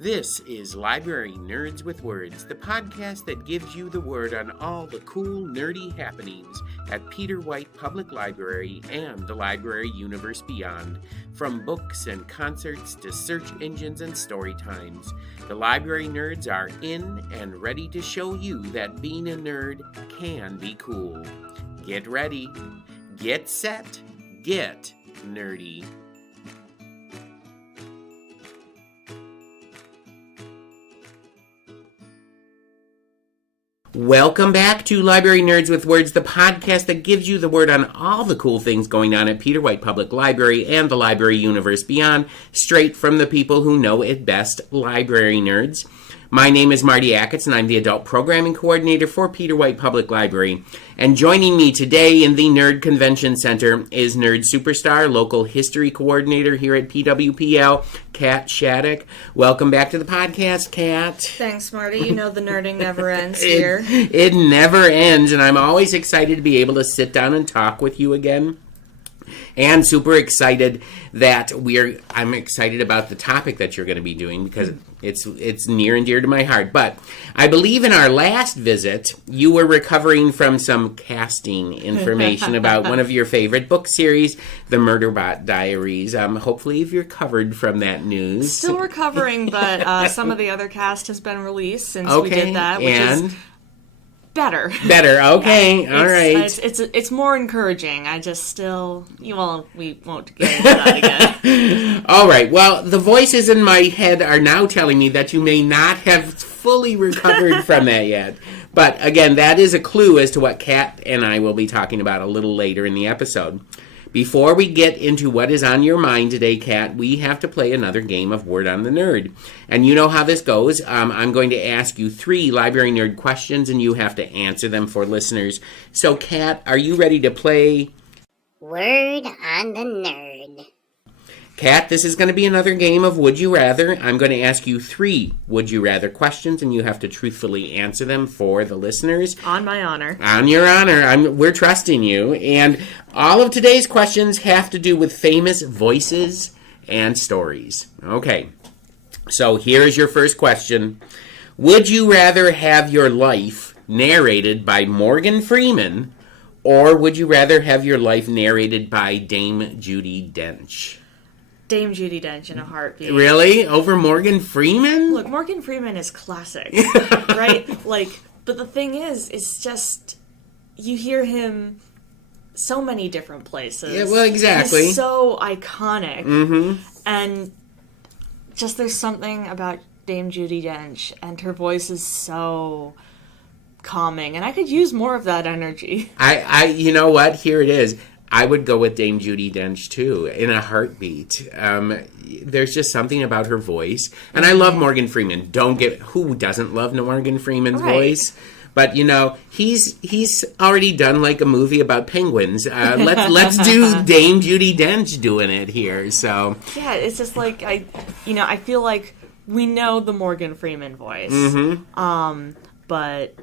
This is Library Nerds with Words, the podcast that gives you the word on all the cool, nerdy happenings at Peter White Public Library and the library universe beyond. From books and concerts to search engines and story times, the library nerds are in and ready to show you that being a nerd can be cool. Get ready, get set, get nerdy. Welcome back to Library Nerds with Words, the podcast that gives you the word on all the cool things going on at Peter White Public Library and the library universe beyond, straight from the people who know it best, library nerds. My name is Marty Ackitts, and I'm the Adult Programming Coordinator for Peter White Public Library. And joining me today in the Nerd Convention Center is Nerd Superstar, Local History Coordinator here at PWPL, Cat Shattuck. Welcome back to the podcast, Cat. Thanks, Marty. You know the nerding never ends here. It never ends, and I'm always excited to be able to sit down and talk with you again. And super excited that I'm excited about the topic that you're going to be doing because it's near and dear to my heart. But I believe in our last visit, you were recovering from some casting information about one of your favorite book series, The Murderbot Diaries. Hopefully you've recovered from that news. Still recovering, but some of the other cast has been released since we did that, which is better. Okay, yeah, all right. It's more encouraging. I just still, we won't get into that again. All right, well, the voices in my head are now telling me that you may not have fully recovered from that yet. But again, that is a clue as to what Kat and I will be talking about a little later in the episode. Before we get into what is on your mind today, Kat, we have to play another game of Word on the Nerd. And you know how this goes. I'm going to ask you 3 library nerd questions, and you have to answer them for listeners. So, Kat, are you ready to play Word on the Nerd? Kat, this is going to be another game of Would You Rather. I'm going to ask you 3 Would You Rather questions, and you have to truthfully answer them for the listeners. On my honor. On your honor. We're trusting you. And all of today's questions have to do with famous voices and stories. Okay, so here's your first question. Would you rather have your life narrated by Morgan Freeman, or would you rather have your life narrated by Dame Judi Dench? Dame Judi Dench in a heartbeat. Really? Over Morgan Freeman? Look, Morgan Freeman is classic, right? But the thing is, it's just, you hear him so many different places. Yeah, well, exactly. He's so iconic. Mm-hmm. And just there's something about Dame Judi Dench, and her voice is so calming, and I could use more of that energy. You know what? Here it is. I would go with Dame Judi Dench, too, in a heartbeat. There's just something about her voice. And I love Morgan Freeman. Who doesn't love Morgan Freeman's voice? But, he's already done, a movie about penguins. Let's do Dame Judi Dench doing it here, so. Yeah, it's just I feel like we know the Morgan Freeman voice. Mm-hmm. But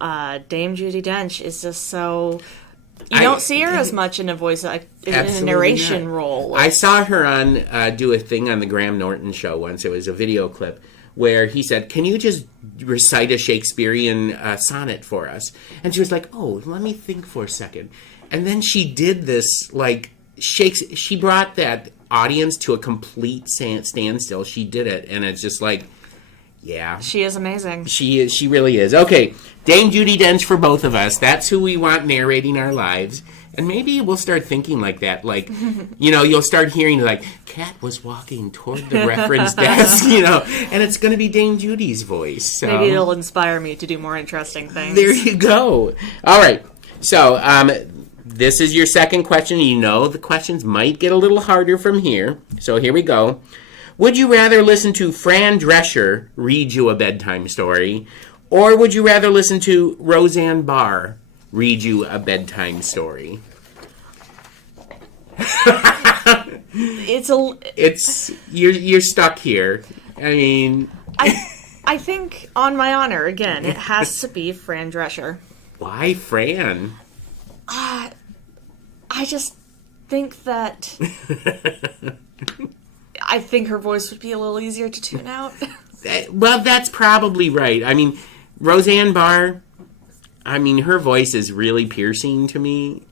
Dame Judi Dench is just so... You don't see her as much in a voice, in a narration role. I saw her do a thing on the Graham Norton show once. It was a video clip where he said, "Can you just recite a Shakespearean sonnet for us?" And she was like, "Oh, let me think for a second." And then she did this, she brought that audience to a complete standstill. She did it, and it's just yeah. She is amazing. She is. She really is. Okay, Dame Judi Dench for both of us. That's who we want narrating our lives. And maybe we'll start thinking like that. You'll start hearing, Kat was walking toward the reference desk, and it's going to be Dame Judi's voice. So. Maybe it'll inspire me to do more interesting things. There you go. All right. So, this is your second question. The questions might get a little harder from here. So, here we go. Would you rather listen to Fran Drescher read you a bedtime story, or would you rather listen to Roseanne Barr read you a bedtime story? You're stuck here. I mean, I think on my honor again, it has to be Fran Drescher. Why Fran? I just think that I think her voice would be a little easier to tune out. Well, that's probably right. I mean, Roseanne Barr, I mean, her voice is really piercing to me.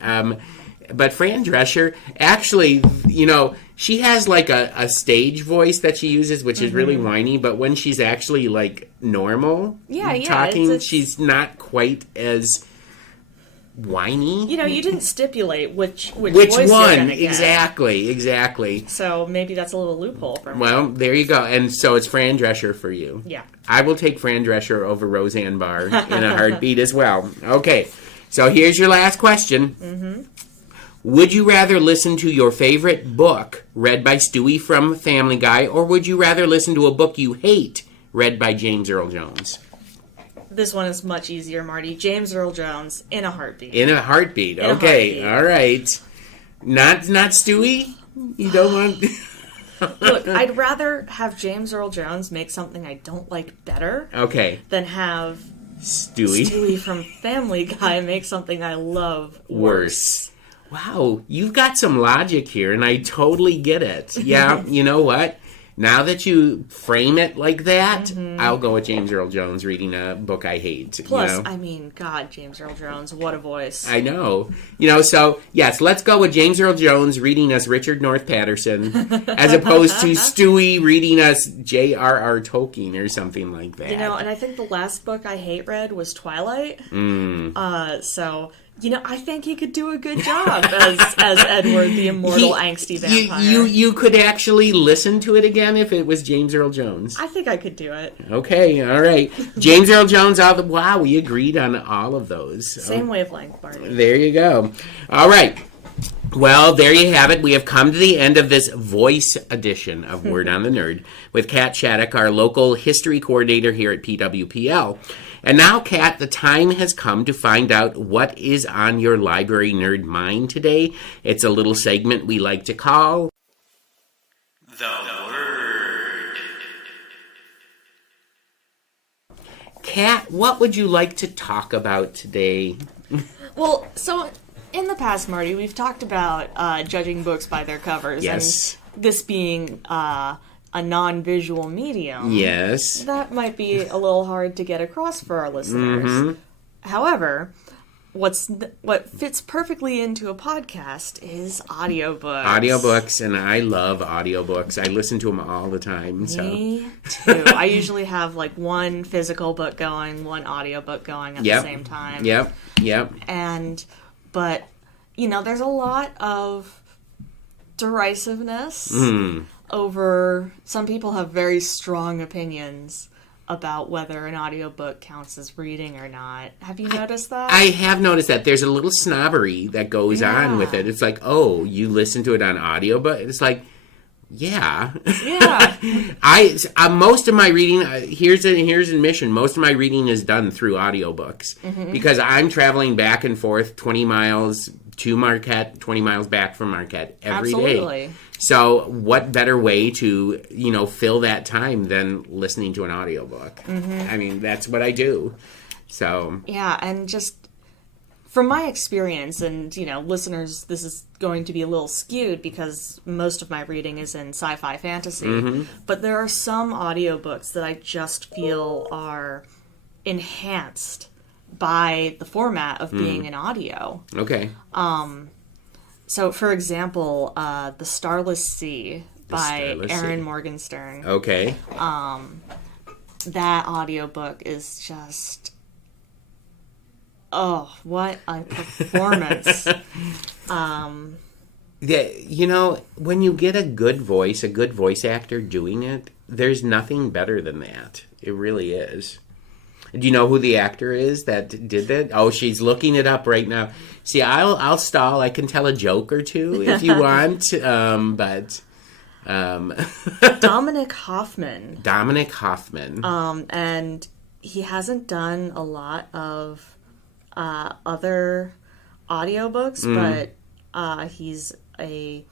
But Fran Drescher, actually, you know, she has like a stage voice that she uses, which is really whiny. But when she's actually like normal talking, she's not quite as whiny. You know, you didn't stipulate which voice one. Exactly. So maybe that's a little loophole for me. Well, there you go. And so it's Fran Drescher for you. Yeah. I will take Fran Drescher over Roseanne Barr in a heartbeat as well. Okay, so here's your last question. Would you rather listen to your favorite book read by Stewie from Family Guy, or would you rather listen to a book you hate read by James Earl Jones? This one is much easier, Marty. James Earl Jones, in a heartbeat. In a heartbeat. Okay, all right. Not Stewie? You don't want... Look, I'd rather have James Earl Jones make something I don't like better than have Stewie from Family Guy make something I love worse. Wow, you've got some logic here, and I totally get it. Yeah, you know what? Now that you frame it like that, I'll go with James Earl Jones reading a book I hate. Plus, you know? I mean, God, James Earl Jones, what a voice. I know. You know, so, yes, let's go with James Earl Jones reading us Richard North Patterson, as opposed to Stewie reading us J.R.R. Tolkien or something like that. You know, and I think the last book I hate read was Twilight. So... You know, I think he could do a good job as Edward, the immortal, angsty vampire. You could actually listen to it again if it was James Earl Jones. I think I could do it. Okay, all right. James Earl Jones, wow, we agreed on all of those. Same wavelength, Barney. There you go. All right. Well, there you have it. We have come to the end of this voice edition of Word on the Nerd with Cat Shattuck, our local history coordinator here at PWPL. And now, Kat, the time has come to find out what is on your library nerd mind today. It's a little segment we like to call The Word. Kat, what would you like to talk about today? Well, so in the past, Marty, we've talked about judging books by their covers. Yes. And this being... a non-visual medium, yes, that might be a little hard to get across for our listeners. However, what fits perfectly into a podcast is audiobooks. Audiobooks, and I love audiobooks. I listen to them all the time. Me too. I usually have like one physical book going, one audiobook going at the same time. Yep. But, you know, there's a lot of derisiveness over... Some people have very strong opinions about whether an audiobook counts as reading or not. Have you noticed that? I have noticed that. There's a little snobbery that goes on with it. It's like, oh, you listen to it on audiobook? It's like, yeah. Most of my reading, here's an admission, most of my reading is done through audiobooks because I'm traveling back and forth 20 miles to Marquette, 20 miles back from Marquette every day. So what better way to, you know, fill that time than listening to an audiobook? I mean, that's what I do. So yeah, and just from my experience, and, you know, listeners, this is going to be a little skewed because most of my reading is in sci-fi fantasy, but there are some audiobooks that I just feel are enhanced by the format of being an audio. Okay. So, for example, The Starless Sea by Erin Morgenstern. Okay. That audiobook is just... Oh, what a performance. Yeah, you know, when you get a good voice actor doing it, there's nothing better than that. It really is. Do you know who the actor is that did that? Oh, she's looking it up right now. See, I'll stall. I can tell a joke or two if you want, but Dominic Hoffman. Dominic Hoffman. And he hasn't done a lot of other audiobooks, but he's a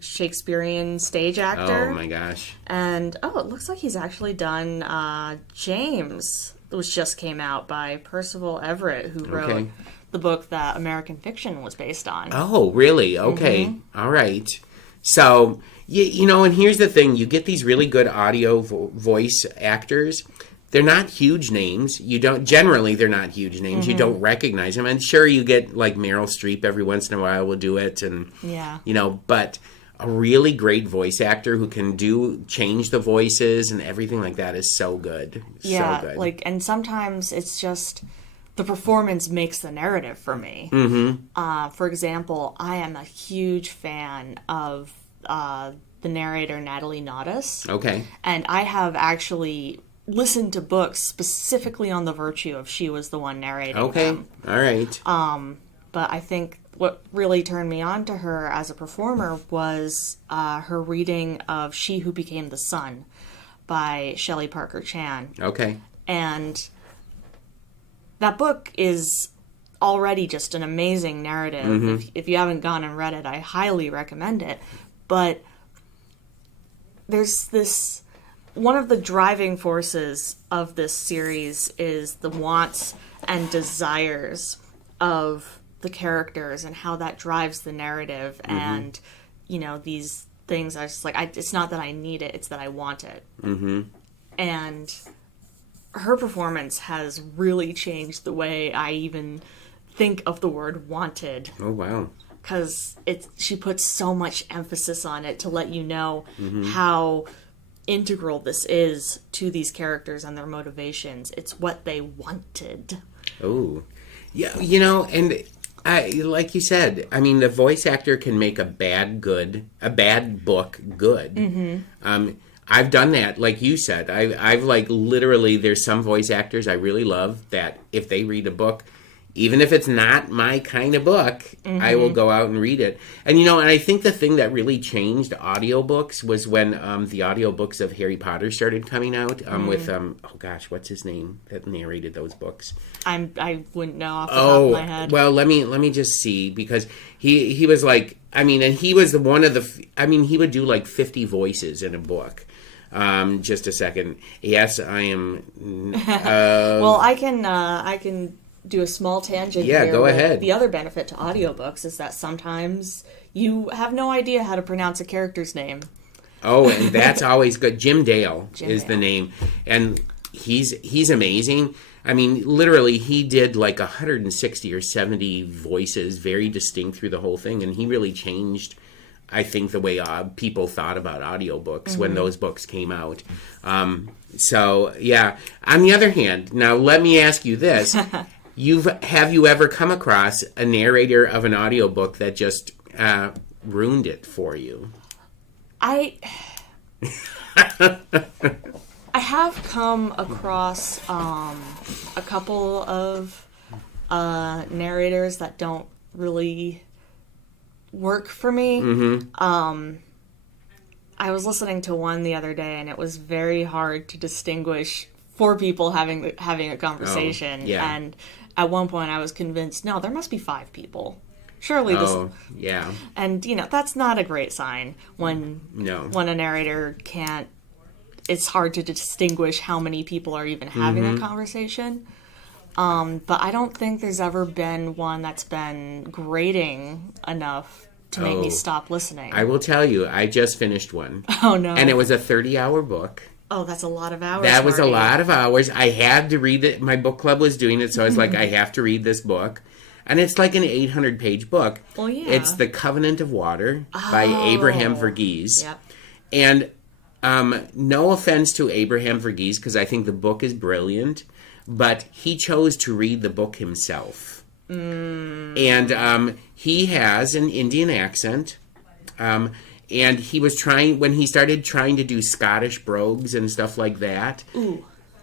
Shakespearean stage actor. Oh my gosh. And it looks like he's actually done James, which just came out by Percival Everett, who wrote the book that American Fiction was based on. Oh, really? Okay. All right. So, And here's the thing. You get these really good audio voice actors. They're not huge names. Generally, they're not huge names. You don't recognize them. And sure, you get like Meryl Streep every once in a while will do it. And, but a really great voice actor who can change the voices and everything like that is so good. Yeah, so good. And sometimes it's just the performance makes the narrative for me. For example, I am a huge fan of the narrator Natalie Naudus. Okay. And I have actually listened to books specifically on the virtue of she was the one narrating them. All right. But I think what really turned me on to her as a performer was her reading of She Who Became the Sun by Shelley Parker Chan. Okay. And that book is already just an amazing narrative. If you haven't gone and read it, I highly recommend it. But there's this... One of the driving forces of this series is the wants and desires of the characters and how that drives the narrative. And, these things are just like, it's not that I need it, it's that I want it. And her performance has really changed the way I even think of the word wanted. Oh, wow. Because she puts so much emphasis on it to let you know how integral this is to these characters and their motivations. It's what they wanted. Oh, yeah. And like you said, I mean, the voice actor can make a bad book good. I've done that, like you said. I've literally, there's some voice actors I really love that if they read a book, even if it's not my kind of book, I will go out and read it. And, and I think the thing that really changed audiobooks was when the audiobooks of Harry Potter started coming out with, what's his name that narrated those books? I wouldn't know off the top of my head. Well, let me just see, because he was like, and he was one of the, he would do like 50 voices in a book. Just a second. Yes, I am. Well, I can do a small tangent here. Yeah, go ahead. The other benefit to audiobooks is that sometimes you have no idea how to pronounce a character's name. Oh, and that's always good. Jim Dale is the name. And he's amazing. I mean, literally, he did like 160 or 70 voices, very distinct through the whole thing. And he really changed, I think, the way people thought about audiobooks when those books came out. So, yeah. On the other hand, now let me ask you this. Have you ever come across a narrator of an audiobook that just ruined it for you? I have come across a couple of narrators that don't really work for me. I was listening to one the other day, and it was very hard to distinguish four people having a conversation. And at one point, I was convinced, no, there must be five people. Surely this. Oh, yeah. And that's not a great sign when a narrator can't. It's hard to distinguish how many people are even having a conversation. But I don't think there's ever been one that's been grating enough to make me stop listening. I will tell you, I just finished one. Oh, no. And it was a 30-hour book. Oh, that's a lot of hours. That was a lot of hours. I had to read it. My book club was doing it, so I was like, I have to read this book. And it's like an 800-page book. Well, yeah. It's The Covenant of Water by Abraham Verghese. Yep. And no offense to Abraham Verghese, because I think the book is brilliant, but he chose to read the book himself. And he has an Indian accent. And he was when he started trying to do Scottish brogues and stuff like that,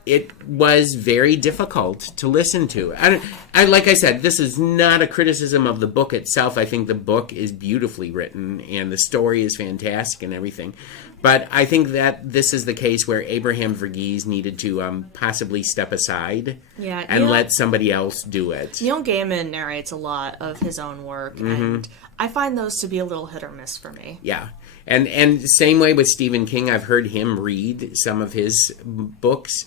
it was very difficult to listen to. Like I said, this is not a criticism of the book itself. I think the book is beautifully written and the story is fantastic and everything. But I think that this is the case where Abraham Verghese needed to possibly step aside and let somebody else do it. Neil Gaiman narrates a lot of his own work, and I find those to be a little hit or miss for me. Yeah. And same way with Stephen King. I've heard him read some of his books.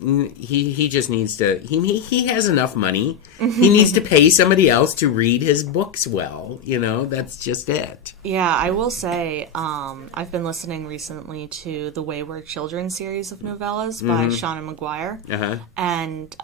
He just needs to. He has enough money. He needs to pay somebody else to read his books well. That's just it. Yeah, I will say, I've been listening recently to the Wayward Children series of novellas by Shannon McGuire, and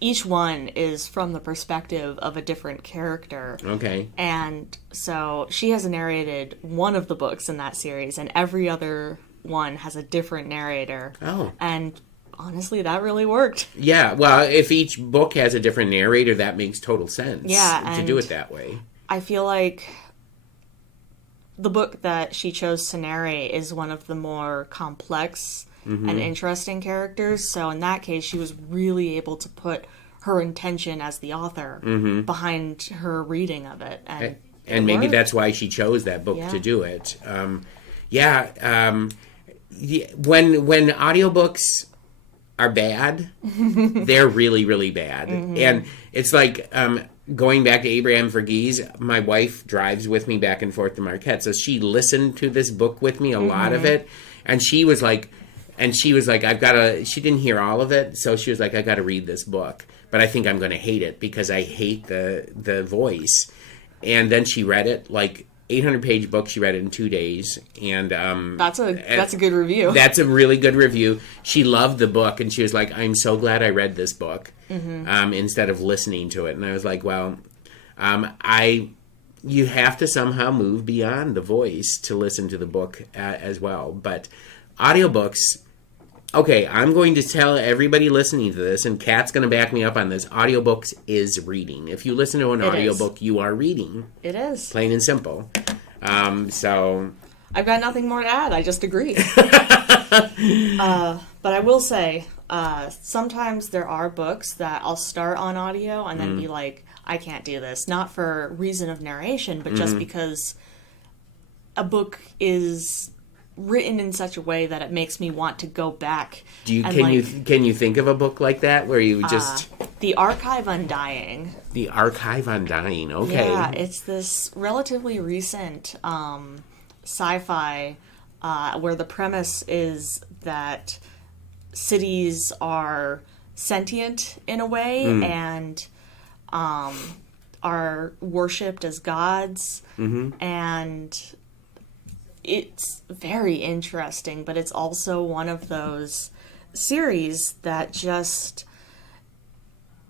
each one is from the perspective of a different character. Okay. And so she has narrated one of the books in that series, and every other one has a different narrator. Oh. And honestly, that really worked. Yeah, well, if each book has a different narrator, that makes total sense. Yeah, to do it that way. I feel like the book that she chose to narrate is one of the more complex and interesting characters. So in that case, she was really able to put her intention as the author behind her reading of it. And maybe that's why she chose that book to do it. When audiobooks are bad, they're really, really bad. And it's like going back to Abraham Verghese, my wife drives with me back and forth to Marquette, so she listened to this book with me, a lot of it, and she was like, she didn't hear all of it, so she was like, I gotta read this book, but I think I'm gonna hate it because I hate the voice. And then she read it, like 800-page book. She read it in 2 days, and that's a good review. That's a really good review. She loved the book, and she was like, "I'm so glad I read this book instead of listening to it." And I was like, "Well, you have to somehow move beyond the voice to listen to the book as well." But audiobooks. Okay, I'm going to tell everybody listening to this, and Kat's going to back me up on this. Audiobooks is reading. If you listen to an audiobook, you are reading. It is. Plain and simple. So I've got nothing more to add. I just agree. But I will say, sometimes there are books that I'll start on audio and then be like, I can't do this. Not for reason of narration, but just because a book is written in such a way that it makes me want to go back. Can you think of a book like that where you just The Archive Undying? The Archive Undying. Okay. Yeah, it's this relatively recent sci-fi where the premise is that cities are sentient in a way and are worshipped as gods, and it's very interesting, but it's also one of those series that just,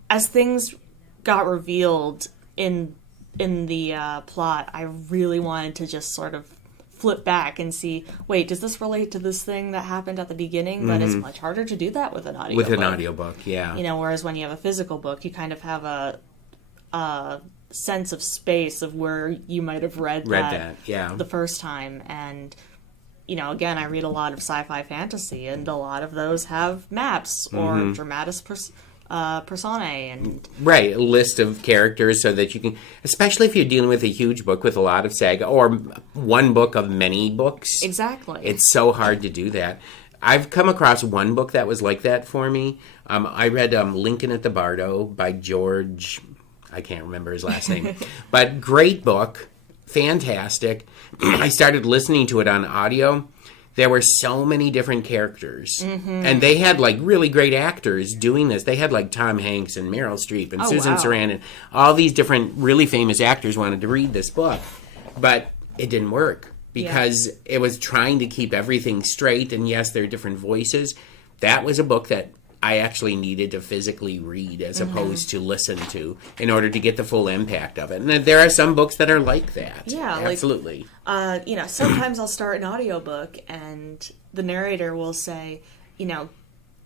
as things got revealed in the plot, I really wanted to just sort of flip back and see, wait, does this relate to this thing that happened at the beginning? But it's much harder to do that with an audiobook. With an audiobook, yeah. Whereas when you have a physical book, you kind of have a sense of space of where you might have read that the first time. And again, I read a lot of sci-fi fantasy, and a lot of those have maps or dramatis personae and a list of characters, so that you can, especially if you're dealing with a huge book with a lot of saga or one book of many books. Exactly. It's so hard to do that. I've come across one book that was like that for me. I read Lincoln at the Bardo by George, I can't remember his last name, but great book, fantastic. I started listening to it on audio. There were so many different characters, and they had like really great actors doing this. They had like Tom Hanks and Meryl Streep and Susan Sarandon, and all these different really famous actors wanted to read this book, but it didn't work because it was trying to keep everything straight. And yes, there are different voices. That was a book that I actually needed to physically read as opposed to listen to in order to get the full impact of it. And there are some books that are like that. Yeah, absolutely. Sometimes I'll start an audiobook and the narrator will say,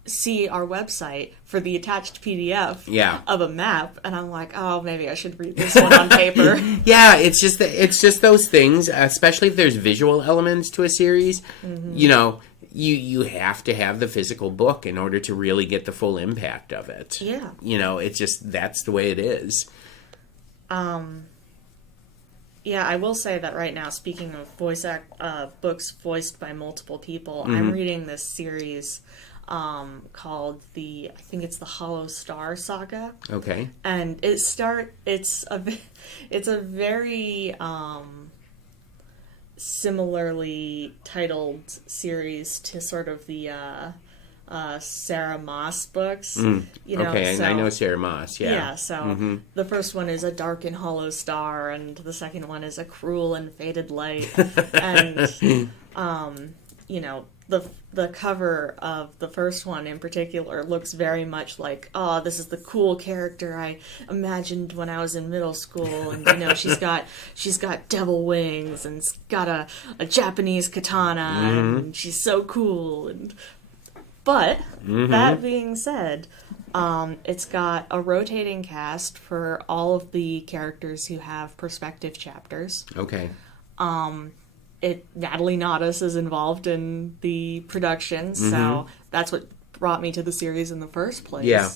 see our website for the attached PDF of a map, and I'm like, oh, maybe I should read this one on paper. Yeah, it's just those things, especially if there's visual elements to a series. You have to have the physical book in order to really get the full impact of it. Yeah. It's just, that's the way it is. Yeah, I will say that right now, speaking of books voiced by multiple people, I'm reading this series called I think it's the Hollow Star Saga. Okay. And it's a very similarly titled series to sort of the Sarah Moss books. Okay, and I know Sarah Moss, yeah. Yeah, so the first one is A Dark and Hollow Star, and the second one is A Cruel and Faded Light. And, the cover of the first one in particular looks very much like, oh, this is the cool character I imagined when I was in middle school, and she's got devil wings and got a Japanese katana, and she's so cool. But that being said, it's got a rotating cast for all of the characters who have perspective chapters. Okay. Natalie Nadas is involved in the production, so that's what brought me to the series in the first place. Yeah.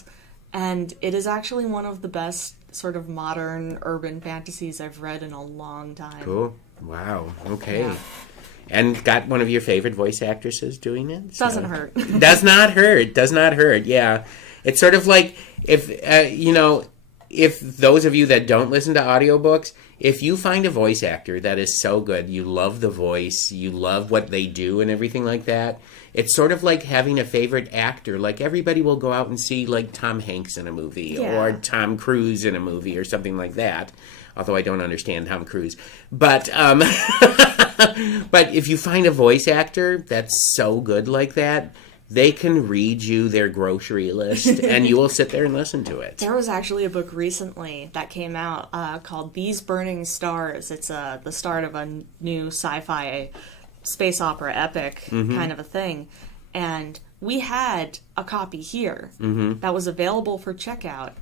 And it is actually one of the best sort of modern urban fantasies I've read in a long time. Cool. Wow. Okay. Yeah. And got one of your favorite voice actresses doing it? So. Doesn't hurt. Does not hurt. Does not hurt. Yeah. It's sort of like if those of you that don't listen to audiobooks, if you find a voice actor that is so good, you love the voice, you love what they do and everything like that, it's sort of like having a favorite actor. Like everybody will go out and see like Tom Hanks in a movie or Tom Cruise in a movie or something like that. Although I don't understand Tom Cruise. But but if you find a voice actor that's so good like that, they can read you their grocery list, and you will sit there and listen to it. There was actually a book recently that came out called These Burning Stars. It's the start of a new sci-fi space opera epic kind of a thing. And we had a copy here that was available for checkout.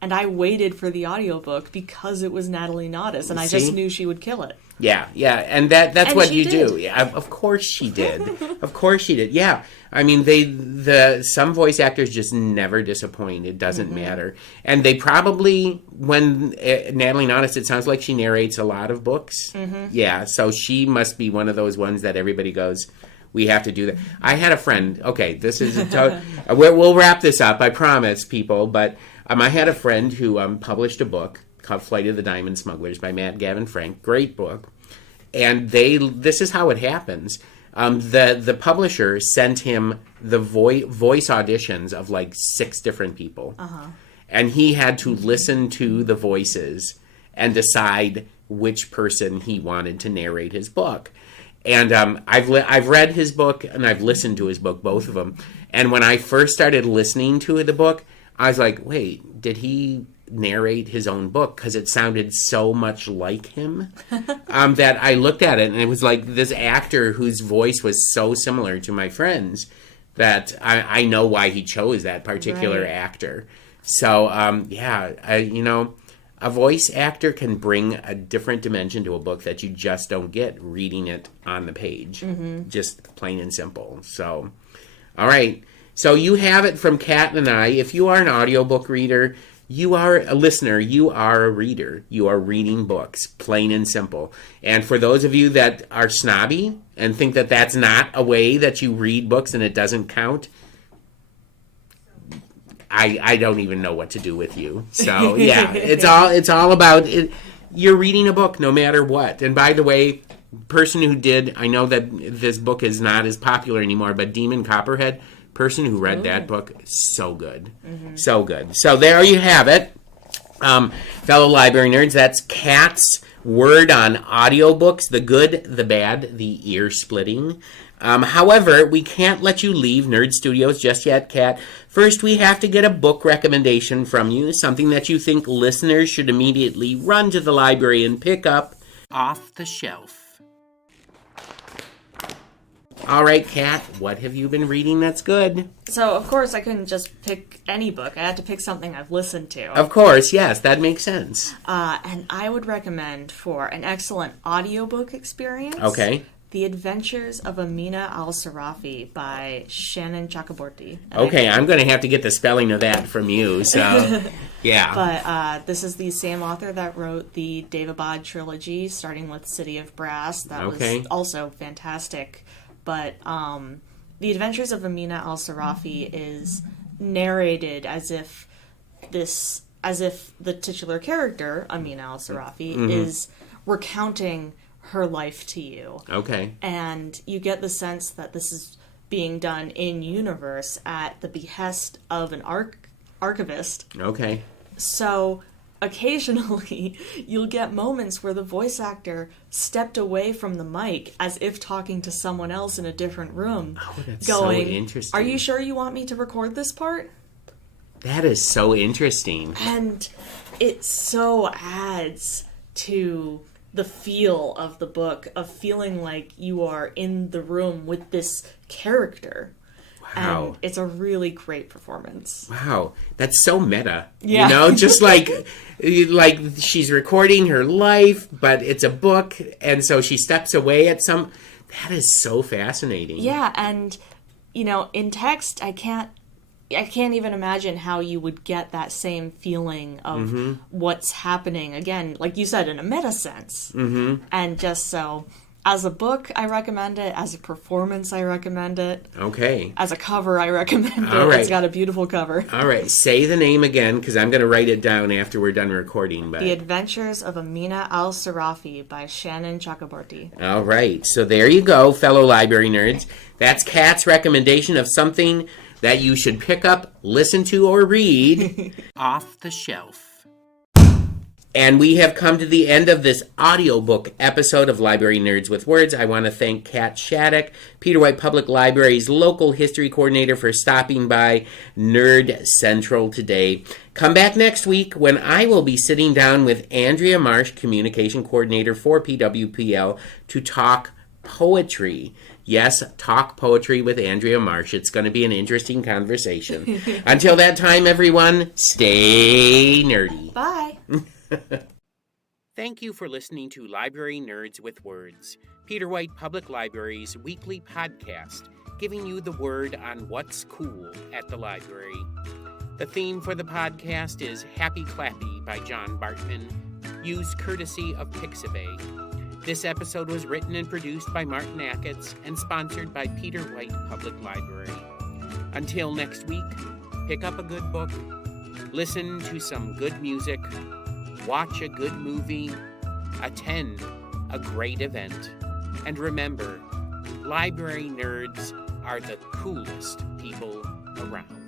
And I waited for the audiobook because it was Natalie Nadas, and I just knew she would kill it. Yeah, and that's and what you did. do. Yeah, of course she did. Of course she did. Yeah. I mean, some voice actors just never disappoint. It doesn't matter. And they probably, when Natalie Nadas, it sounds like she narrates a lot of books. Yeah, so she must be one of those ones that everybody goes, we have to do that. I had a friend, okay, this is we'll wrap this up, I promise, people, but I had a friend who published a book called Flight of the Diamond Smugglers by Matt Gavin Frank. Great book. And this is how it happens. The publisher sent him the voice auditions of like 6 different people. And he had to listen to the voices and decide which person he wanted to narrate his book. And I've read his book and I've listened to his book, both of them. And when I first started listening to the book, I was like, wait, did he narrate his own book? Because it sounded so much like him that I looked at it and it was like this actor whose voice was so similar to my friend's that I know why he chose that particular actor. So, a voice actor can bring a different dimension to a book that you just don't get reading it on the page. Just plain and simple. So, all right. So you have it from Kat and I. If you are an audiobook reader, you are a listener, you are a reader. You are reading books, plain and simple. And for those of you that are snobby and think that that's not a way that you read books and it doesn't count, I don't even know what to do with you. So, yeah, it's all about it. You're reading a book no matter what. And by the way, person who did, I know that this book is not as popular anymore, but Demon Copperhead, person who read that book, so good. So good. So there you have it. Fellow library nerds, that's Kat's word on audiobooks, the good, the bad, the ear-splitting. However, we can't let you leave Nerd Studios just yet, Kat. First, we have to get a book recommendation from you, something that you think listeners should immediately run to the library and pick up off the shelf. All right, Kat, what have you been reading that's good? So, of course, I couldn't just pick any book. I had to pick something I've listened to. Of course, yes, that makes sense. And I would recommend for an excellent audiobook experience, The Adventures of Amina al-Sirafi by Shannon Chakraborty. Okay, I'm going to have to get the spelling of that from you, so, yeah. But this is the same author that wrote the Daevabad trilogy, starting with City of Brass. That was also fantastic. But The Adventures of Amina al-Sirafi is narrated as if the titular character, Amina al-Sirafi, is recounting her life to you. Okay. And you get the sense that this is being done in universe at the behest of an archivist. Okay. So occasionally you'll get moments where the voice actor stepped away from the mic as if talking to someone else in a different room. Oh, that's going, so interesting. Are you sure you want me to record this part? That is so interesting. And it so adds to the feel of the book, of feeling like you are in the room with this character. Wow. And it's a really great performance. Wow. That's so meta. Yeah. You know, just like she's recording her life, but it's a book, and so she steps away at some... That is so fascinating. Yeah, and, you know, in text, I can't even imagine how you would get that same feeling of what's happening, again, like you said, in a meta sense. Mm-hmm. And just so, as a book, I recommend it. As a performance, I recommend it. Okay. As a cover, I recommend it. All right. It's got a beautiful cover. All right. Say the name again, because I'm going to write it down after we're done recording. But... The Adventures of Amina al-Sirafi by Shannon Chakraborty. All right. So there you go, fellow library nerds. That's Kat's recommendation of something that you should pick up, listen to, or read off the shelf. And we have come to the end of this audiobook episode of Library Nerds with Words. I want to thank Cat Shattuck, Peter White Public Library's local history coordinator, for stopping by Nerd Central today. Come back next week when I will be sitting down with Andrea Marsh, communication coordinator for PWPL, to talk poetry. Yes, talk poetry with Andrea Marsh. It's going to be an interesting conversation. Until that time, everyone, stay nerdy. Bye. Thank you for listening to Library Nerds with Words, Peter White Public Library's weekly podcast, giving you the word on what's cool at the library. The theme for the podcast is Happy Clappy by John Bartman, used courtesy of Pixabay. This episode was written and produced by Martin Acketts and sponsored by Peter White Public Library. Until next week, pick up a good book, listen to some good music, watch a good movie, attend a great event, and remember, library nerds are the coolest people around.